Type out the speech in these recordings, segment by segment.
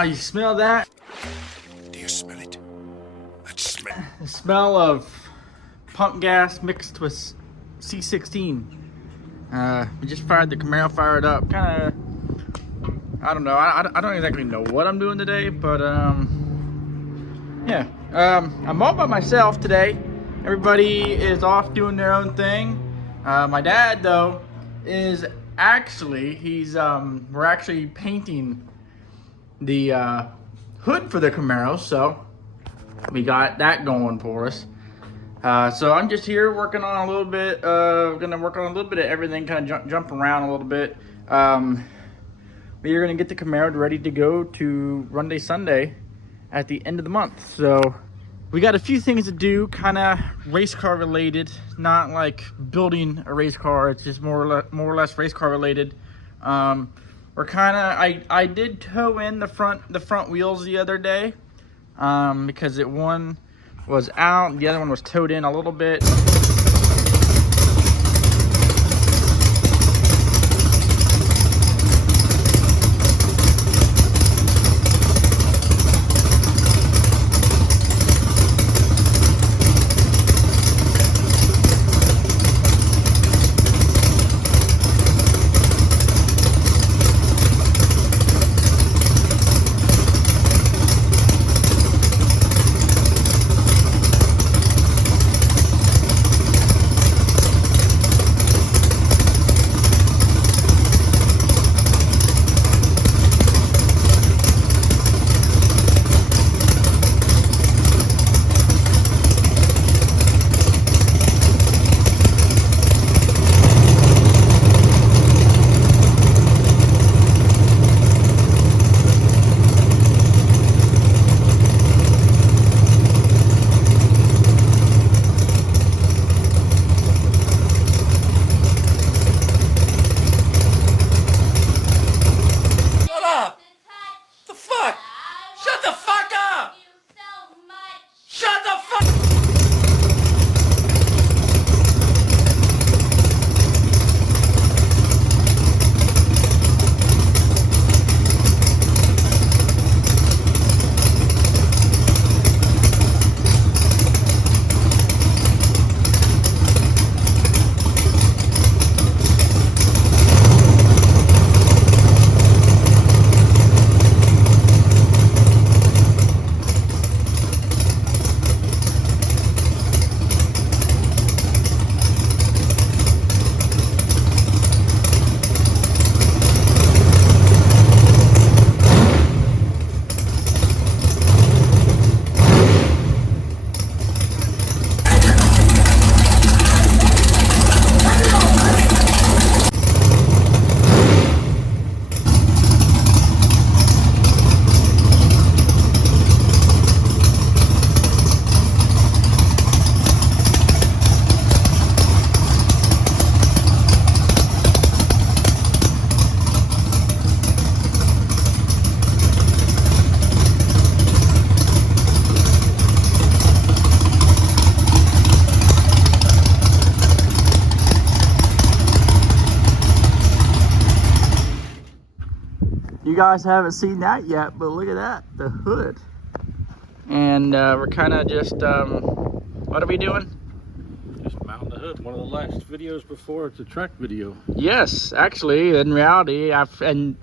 Ah, you smell that? Do you smell it? That smell. The smell of pump gas mixed with C16. We just fired the Camaro, fired up. Kind of, I don't know. I don't exactly know what I'm doing today, but yeah. I'm all by myself today. Everybody is off doing their own thing. My dad, though, is actually, we're actually painting the hood for the Camaro, so we got that going for us. So I'm just here working on a little bit, gonna work on a little bit of everything, kind of jump around a little bit. We are gonna get the Camaro ready to go to Run Day Sunday at the end of the month. So we got a few things to do, kind of race car related, not like building a race car. It's just more or less race car related. We're kind of, I did tow in the front wheels the other day, because one was out, the other one was towed in a little bit. You guys haven't seen that yet, but look at that, the hood. And we're kind of just, what are we doing? Just mounting the hood. One of the last videos before it's a track video. Yes, actually, in reality, in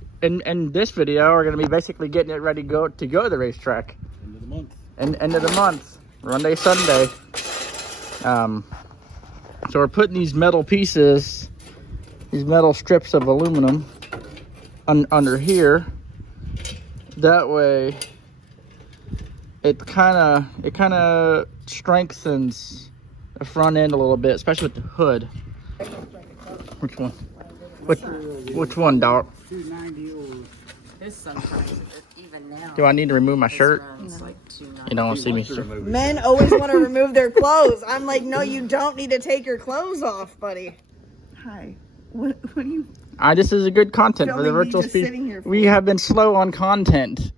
this video, we're going to be basically getting it ready to go to the racetrack. End of the month. End of the month, Run Day Sunday. So we're putting these metal pieces, these metal strips of aluminum under here. That way it kind of strengthens the front end a little bit, especially with the hood. Which one? Which one, Doc? 290 or This sometimes, even now. Do I need to remove my shirt? Runs like 290. You don't want to see me. men always want to remove their clothes. I'm like, no, you don't need to take your clothes off, buddy. Hi. What are you? This is a good content for the Filming me virtual just sitting speed. here for We you. have been slow on content.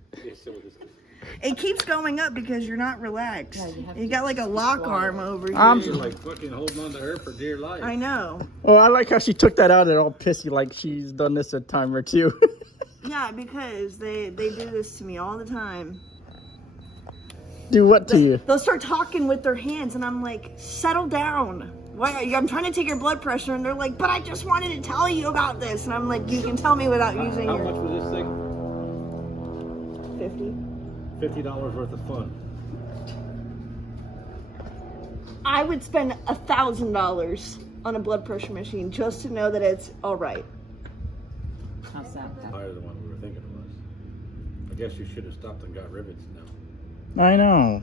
It keeps going up because you're not relaxed. Yeah, you have You to got like a lock arm over here. You're like fucking holding on to her for dear life. I know. Well, I like how she took that out and all pissy, like she's done this a time or two. Yeah, because they do this to me all the time. Do what to you? They'll start talking with their hands, and I'm like, settle down. Why? I'm trying to take your blood pressure, and they're like, but I just wanted to tell you about this. And I'm like, you can tell me without using How your... much was this thing? 50. $50 worth of fun. I would spend $1,000 on a blood pressure machine just to know that it's all right. How's that? Higher than what we were thinking it was. I guess you should have stopped and got rivets now. I know.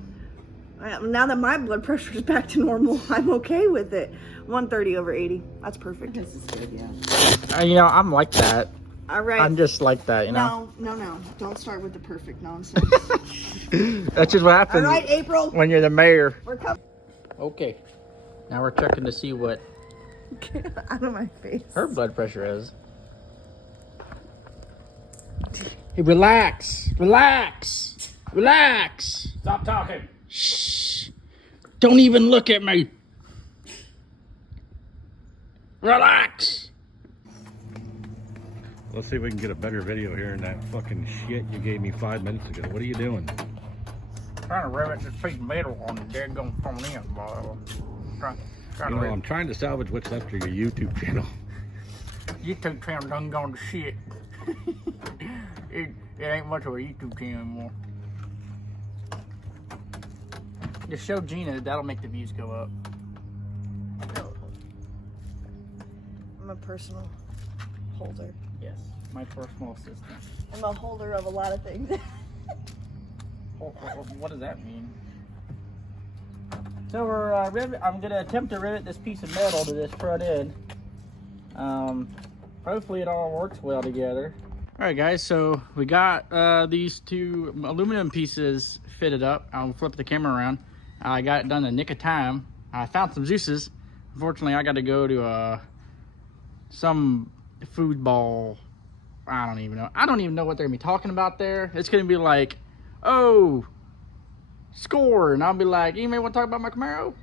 Now that my blood pressure is back to normal, I'm okay with it. 130/80. That's perfect. This is good, yeah. You know, I'm like that. All right. I'm just like that, you know? No. Don't start with the perfect nonsense. That's just what All happens right, April. when you're the mayor. We're coming. Okay. Now we're checking to see what Get out of my face. her blood pressure is. Hey, relax. Relax. Relax. Stop talking. Shh. Don't even look at me. Relax. Let's see if we can get a better video here than that fucking shit you gave me 5 minutes ago. What are you doing? Trying to rivet this piece of metal on the dead gum phone in, boy. Trying You know, to I'm trying to salvage what's left of your YouTube channel. YouTube channel done gone to shit. it ain't much of a YouTube channel anymore. Just show Gina, that'll make the views go up. I'm a personal holder. Yes, my personal assistant. I'm a holder of a lot of things. What does that mean? So we're I'm gonna attempt to rivet this piece of metal to this front end. Hopefully it all works well together. All right, guys. So we got these two aluminum pieces fitted up. I'll flip the camera around. I got it done in the nick of time. I found some Zeus's. Unfortunately, I got to go to some food ball. I don't even know. I don't even know what they're gonna be talking about there. It's gonna be like, oh, score, and I'll be like, anybody want to talk about my Camaro?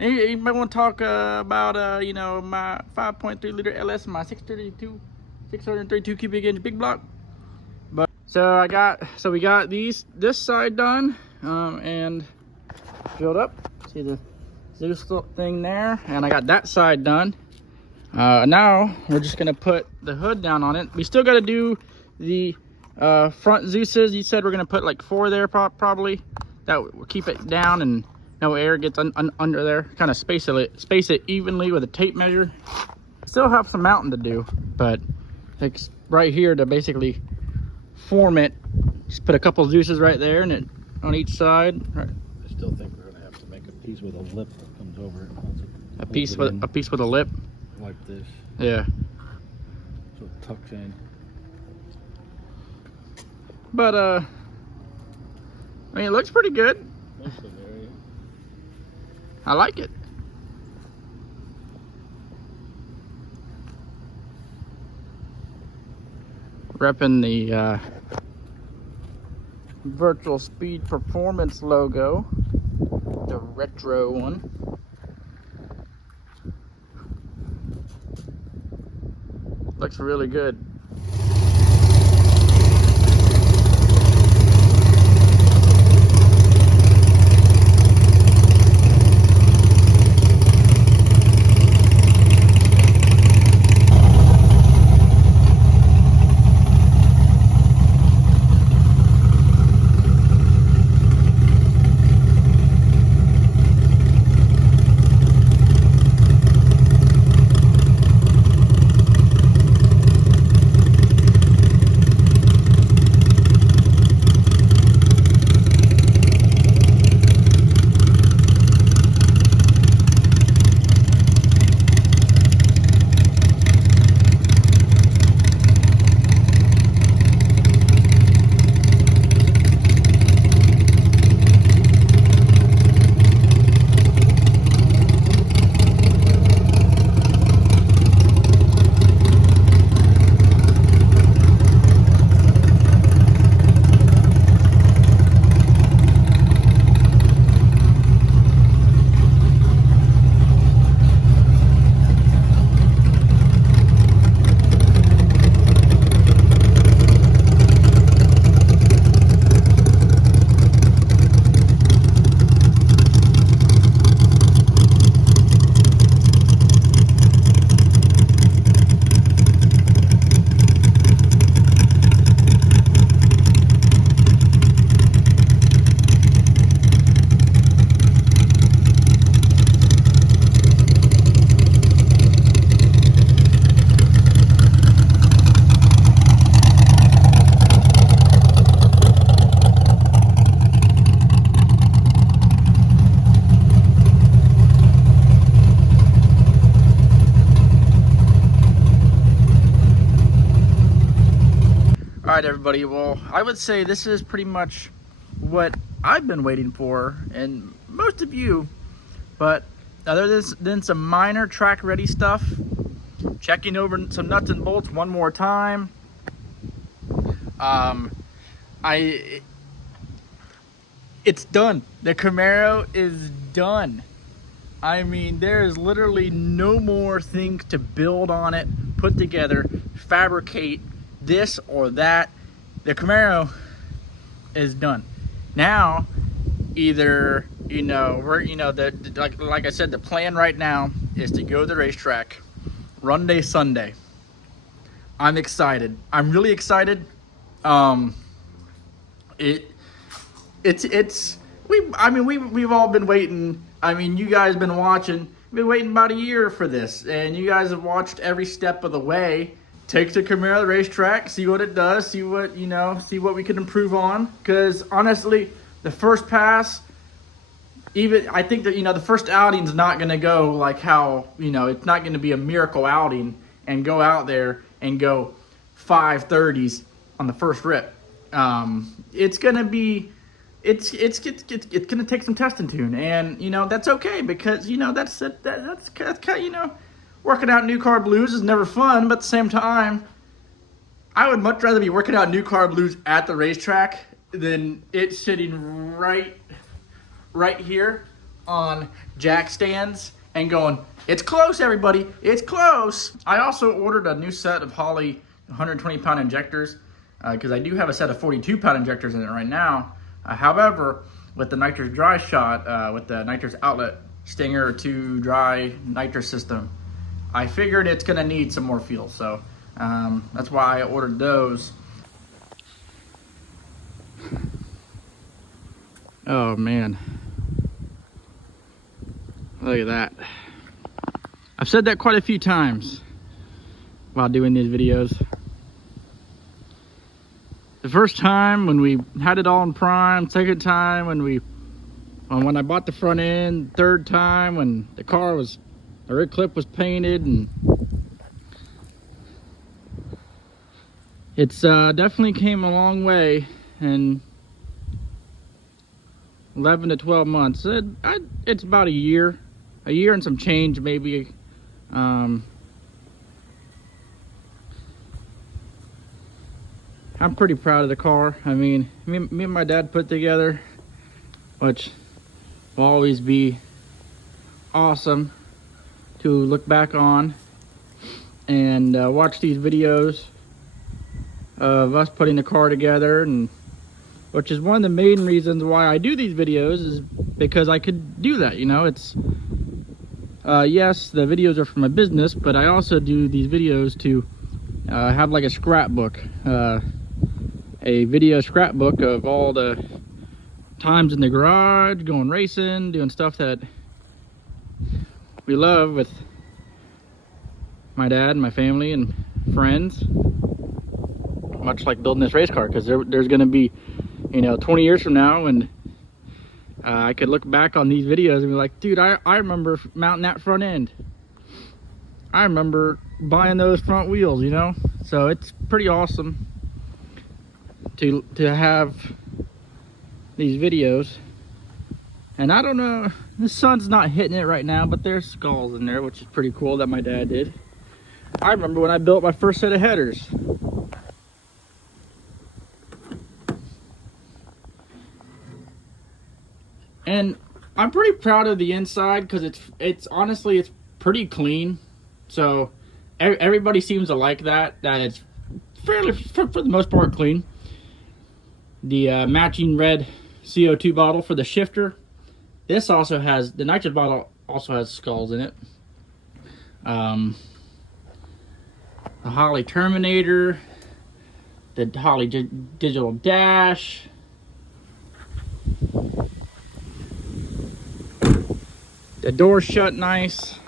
Anybody want to talk about you know, my 5.3 liter LS, my 632 cubic inch big block? But so we got this side done and filled up. See the Zeus thing there, and I got that side done. Now we're just gonna put the hood down on it. We still got to do the front Zeus's. You said we're gonna put like 4 there probably. That will keep it down and no air gets under there. Kind of space it evenly with a tape measure. Still have some mounting to do, but it's right here to basically form it. Just put a couple Zeus's right there and it on each side. Right. I still think we're gonna have to make a piece with a lip that comes over it. A piece with a lip. Like this. Yeah. So it tucks in. But I mean, it looks pretty good. I like it. Repping the Virtual Speed Performance logo, the retro one. Looks really good. All right, everybody. Well, I would say this is pretty much what I've been waiting for, and most of you. But other than some minor track ready stuff, checking over some nuts and bolts one more time. It's done. The Camaro is done. I mean, there is literally no more things to build on it, put together, fabricate this or that. The Camaro is done. Now, either, like I said, the plan right now is to go to the racetrack, run day Sunday. I'm excited. I'm really excited. We've all been waiting. I mean, you guys been watching. We've been waiting about a year for this, and you guys have watched every step of the way. Take the Camaro to the racetrack, see what it does, see what we can improve on. Because honestly, the first pass, I think that the first outing's not gonna go like how it's not gonna be a miracle outing and go out there and go 530s on the first rip. It's gonna be. It's gonna take some testing tune, and that's okay, because that's kind of working out new car blues is never fun, but at the same time, I would much rather be working out new car blues at the racetrack than it sitting right here on jack stands and going, it's close, everybody, it's close. I also ordered a new set of Holley 120-pound injectors, because I do have a set of 42-pound injectors in it right now. However, with the nitrous dry shot, with the nitrous outlet Stinger 2 dry nitrous system, I figured it's going to need some more fuel. So that's why I ordered those. Oh, man. Look at that. I've said that quite a few times while doing these videos. The first time when we had it all in prime, second time when I bought the front end, third time when the rear clip was painted, and it's definitely came a long way in 11 to 12 months. It's about a year and some change maybe. I'm pretty proud of the car. I mean, me and my dad put together, which will always be awesome to look back on and watch these videos of us putting the car together, and which is one of the main reasons why I do these videos, is because I could do that. It's yes, the videos are for my business, but I also do these videos to have like a scrapbook, a video scrapbook of all the times in the garage, going racing, doing stuff that we love with my dad and my family and friends, much like building this race car, because there's going to be 20 years from now, and I could look back on these videos and be like, dude, I remember mounting that front end, I remember buying those front wheels, so it's pretty awesome to have these videos. And I don't know, the sun's not hitting it right now, but there's skulls in there, which is pretty cool that my dad did. I remember when I built my first set of headers. And I'm pretty proud of the inside, because it's honestly, it's pretty clean. So everybody seems to like that it's fairly, for the most part, clean. The matching red CO2 bottle for the shifter. This also has, the nitrous bottle also has skulls in it. The Holley Terminator, the Holley digital dash, the door shut nice.